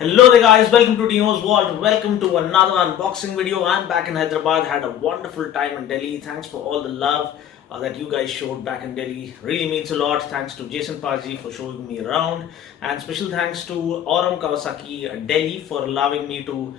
Hello there guys, welcome to Dinos World. Welcome to another unboxing video. I'm back in Hyderabad, had a wonderful time in Delhi. Thanks for all the love that you guys showed back in Delhi. Really means a lot. Thanks to Jason Paji for showing me around. And special thanks to Aurum Kawasaki Delhi for allowing me to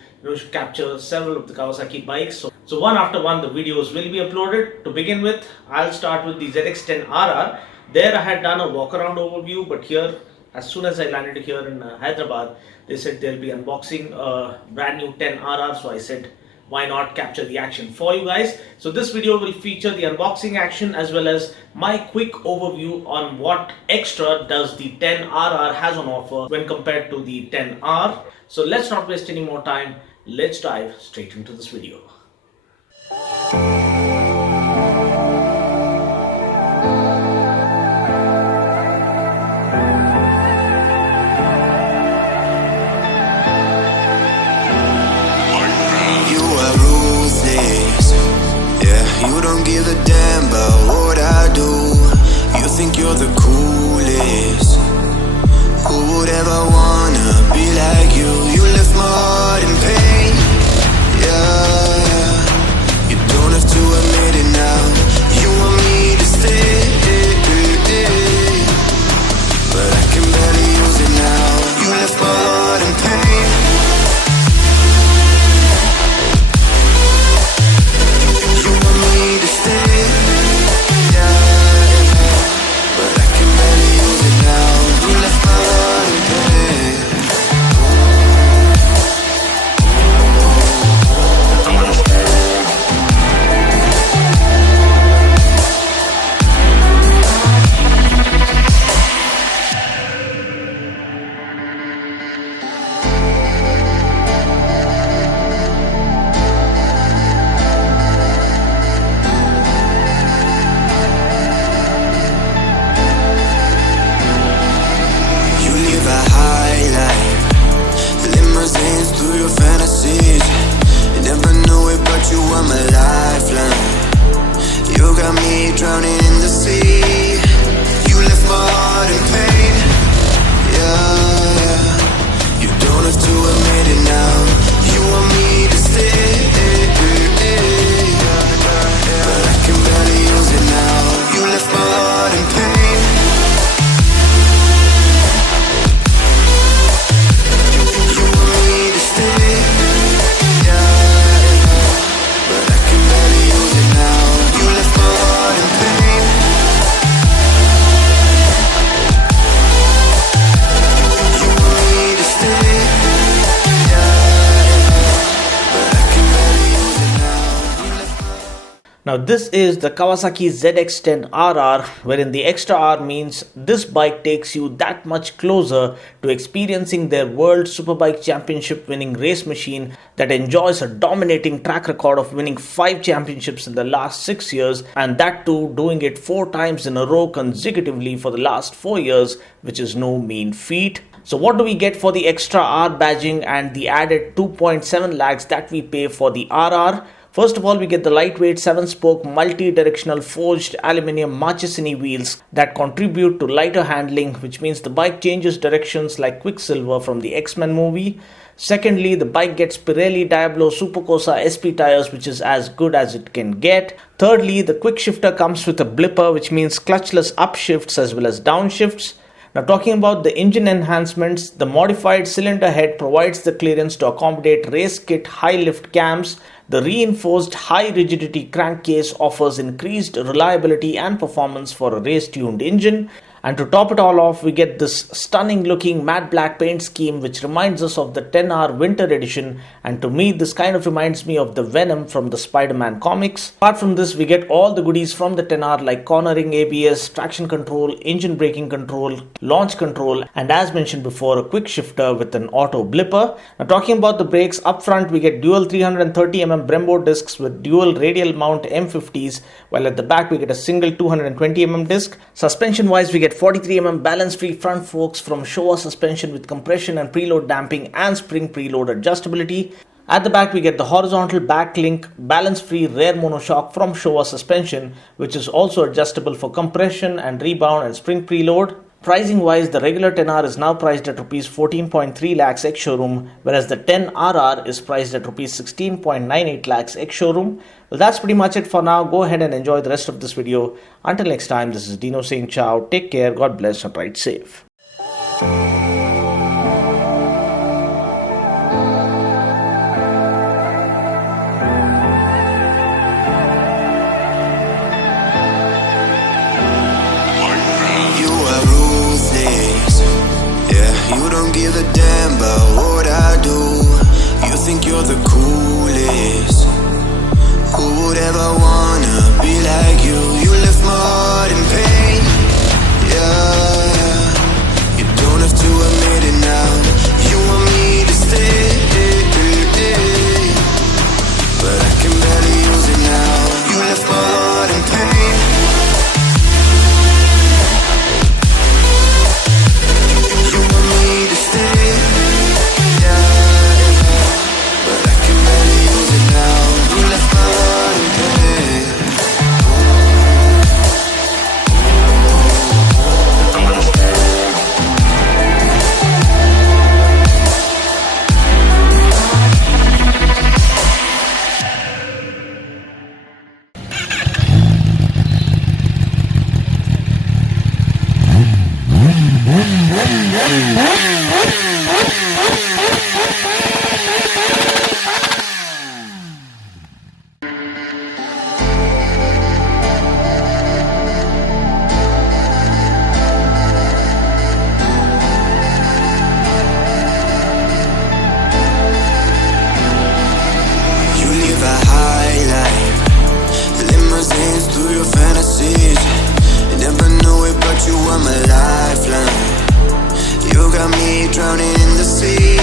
capture several of the Kawasaki bikes. So one after one the videos will be uploaded. To begin with, I'll start with the ZX10RR. There I had done a walk around overview, but here as soon as I landed here in Hyderabad, they said they'll be unboxing a brand new 10RR, so I said why not capture the action for you guys. So this video will feature the unboxing action as well as my quick overview on what extra does the 10RR has on offer when compared to the 10R. So let's not waste any more time, let's dive straight into this video. You don't give a damn about what I do. You think you're the coolest. Who would ever wanna be like you? You left my heart in pain. Yeah, you don't have to admit it now. You want me to stay, but I can barely use it now. You left my heart in pain. Drowning in the sea. You left my heart in pain. Yeah, you don't have to admit it now. You want me to stay, but I can barely use it now. You left my heart in pain. You want me to stay, yeah, but I can barely use it now. You left my heart in pain. You want me to stay, yeah, but I can barely use it now. You left Now this is the Kawasaki ZX10RR, wherein the extra R means this bike takes you that much closer to experiencing their World Superbike Championship winning race machine that enjoys a dominating track record of winning 5 championships in the last 6 years, and that too doing it 4 times in a row consecutively for the last 4 years, which is no mean feat. So what do we get for the extra R badging and the added 2.7 lakhs that we pay for the RR? First of all, we get the lightweight 7-spoke multi-directional forged aluminium Marchesini wheels that contribute to lighter handling, which means the bike changes directions like Quicksilver from the X-Men movie. Secondly, the bike gets Pirelli Diablo Supercosa SP tires, which is as good as it can get. Thirdly, the quick shifter comes with a blipper, which means clutchless upshifts as well as downshifts. Now talking about the engine enhancements, the modified cylinder head provides the clearance to accommodate race kit high lift cams. The reinforced high rigidity crankcase offers increased reliability and performance for a race tuned engine. And to top it all off, we get this stunning looking matte black paint scheme which reminds us of the 10R Winter Edition, and to me this kind of reminds me of the Venom from the Spider-Man comics. Apart from this, we get all the goodies from the 10R like cornering ABS, traction control, engine braking control, launch control, and as mentioned before, a quick shifter with an auto blipper. Now talking about the brakes, up front we get dual 330mm Brembo discs with dual radial mount M50s, while at the back we get a single 220mm disc. Suspension wise, we get 43mm balance-free front forks from Showa suspension with compression and preload damping and spring preload adjustability. At the back we get the horizontal back link balance-free rear monoshock from Showa suspension, which is also adjustable for compression and rebound and spring preload. Pricing wise, the regular 10R is now priced at rupees 14.3 lakhs ex showroom, whereas the 10RR is priced at rupees 16.98 lakhs ex showroom. Well, that's pretty much it for now. Go ahead and enjoy the rest of this video. Until next time, this is Dino saying ciao. Take care, God bless, and ride safe. You don't give a damn about what I do. You think you're the coolest. Who would ever wanna be like you? You left my heart in pain. Yeah, you don't have to admit it now. You want me to stay, but I can barely use it now. You left my heart in pain. Through your fantasies, never knew it, but you were my lifeline. You got me drowning in the sea.